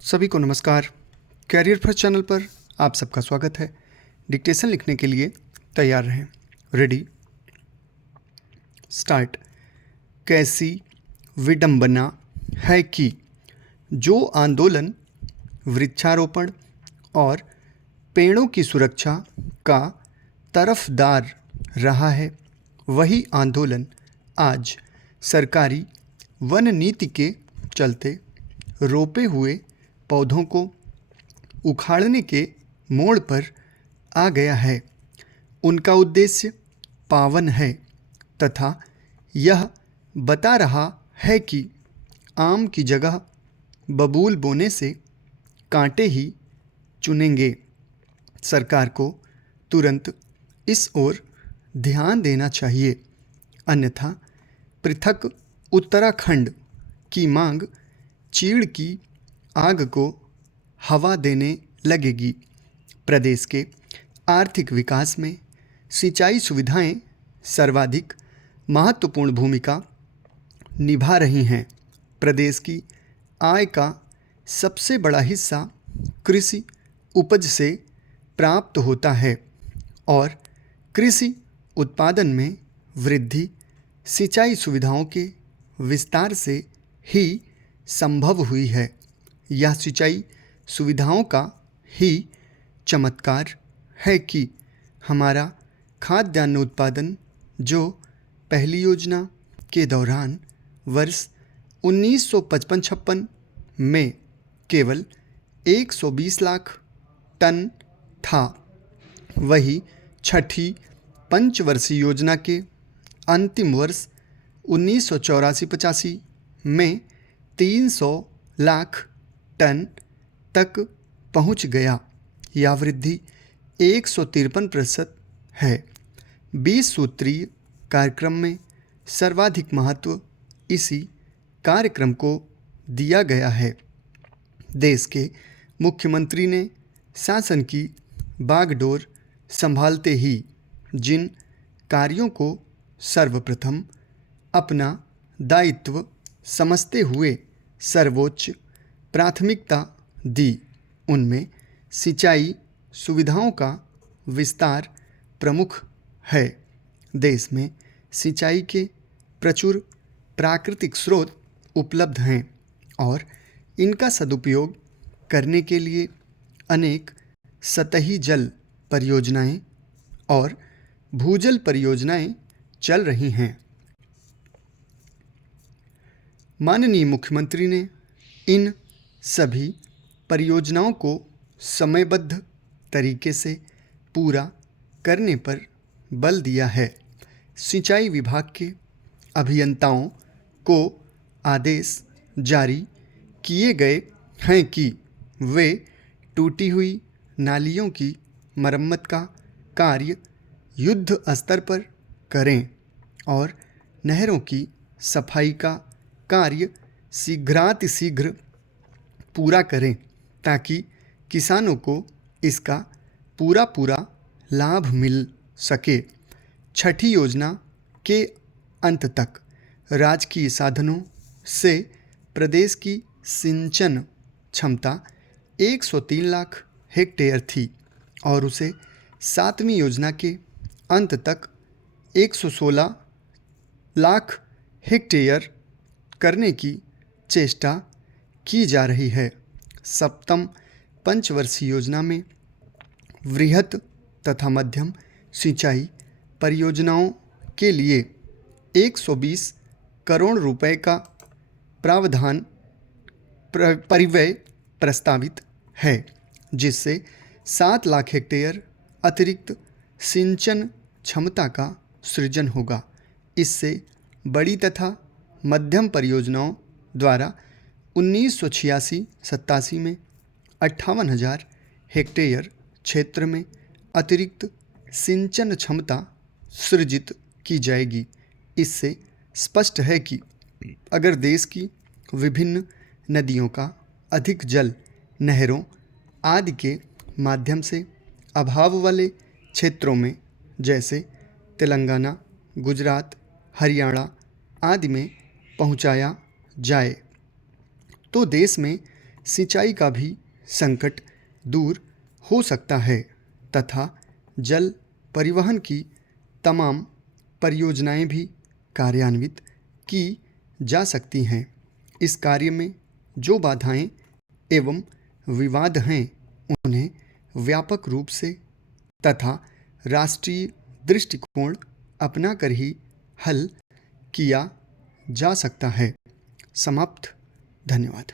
सभी को नमस्कार। कैरियर फर्स्ट चैनल पर आप सबका स्वागत है। डिक्टेशन लिखने के लिए तैयार रहें। Ready, start. कैसी विडंबना है कि जो आंदोलन वृक्षारोपण और पेड़ों की सुरक्षा का तरफदार रहा है, वही आंदोलन आज सरकारी वन नीति के चलते रोपे हुए पौधों को उखाड़ने के मोड़ पर आ गया है। उनका उद्देश्य पावन है तथा यह बता रहा है कि आम की जगह बबूल बोने से कांटे ही चुनेंगे। सरकार को तुरंत इस ओर ध्यान देना चाहिए, अन्यथा पृथक उत्तराखंड की मांग चीड़ की आग को हवा देने लगेगी। प्रदेश के आर्थिक विकास में सिंचाई सुविधाएं सर्वाधिक महत्वपूर्ण भूमिका निभा रही हैं। प्रदेश की आय का सबसे बड़ा हिस्सा कृषि उपज से प्राप्त होता है और कृषि उत्पादन में वृद्धि सिंचाई सुविधाओं के विस्तार से ही संभव हुई है। यह सिंचाई सुविधाओं का ही चमत्कार है कि हमारा खाद्यान्न उत्पादन, जो पहली योजना के दौरान वर्ष 1955-56 में केवल 120 लाख टन था, वही छठी पंचवर्षीय योजना के अंतिम वर्ष 1984-85 में 300 लाख टन तक पहुंच गया। यह वृद्धि 153% है। 20 सूत्रीय कार्यक्रम में सर्वाधिक महत्व इसी कार्यक्रम को दिया गया है। देश के मुख्यमंत्री ने शासन की बागडोर संभालते ही जिन कार्यों को सर्वप्रथम अपना दायित्व समझते हुए सर्वोच्च प्राथमिकता दी, उनमें सिंचाई सुविधाओं का विस्तार प्रमुख है। देश में सिंचाई के प्रचुर प्राकृतिक स्रोत उपलब्ध हैं और इनका सदुपयोग करने के लिए अनेक सतही जल परियोजनाएं और भूजल परियोजनाएं चल रही हैं। माननीय मुख्यमंत्री ने इन सभी परियोजनाओं को समयबद्ध तरीके से पूरा करने पर बल दिया है। सिंचाई विभाग के अभियंताओं को आदेश जारी किए गए हैं कि वे टूटी हुई नालियों की मरम्मत का कार्य युद्ध स्तर पर करें और नहरों की सफाई का कार्य शीघ्रातिशीघ्र पूरा करें, ताकि किसानों को इसका पूरा लाभ मिल सके। छठी योजना के अंत तक राजकीय साधनों से प्रदेश की सिंचन क्षमता 103 लाख हेक्टेयर थी और उसे 7वीं योजना के अंत तक 116 लाख हेक्टेयर करने की चेष्टा की जा रही है। सप्तम पंचवर्षीय योजना में वृहत तथा मध्यम सिंचाई परियोजनाओं के लिए 120 करोड़ रुपए का प्रावधान परिव्यय प्रस्तावित है, जिससे 7 लाख हेक्टेयर अतिरिक्त सिंचन क्षमता का सृजन होगा। इससे बड़ी तथा मध्यम परियोजनाओं द्वारा 1986-87 में 58,000 हेक्टेयर क्षेत्र में अतिरिक्त सिंचन क्षमता सृजित की जाएगी। इससे स्पष्ट है कि अगर देश की विभिन्न नदियों का अधिक जल नहरों आदि के माध्यम से अभाव वाले क्षेत्रों में जैसे तेलंगाना, गुजरात, हरियाणा आदि में पहुंचाया जाए तो देश में सिंचाई का भी संकट दूर हो सकता है तथा जल परिवहन की तमाम परियोजनाएं भी कार्यान्वित की जा सकती हैं। इस कार्य में जो बाधाएं एवं विवाद हैं उन्हें व्यापक रूप से तथा राष्ट्रीय दृष्टिकोण अपनाकर ही हल किया जा सकता है। समाप्त। धन्यवाद।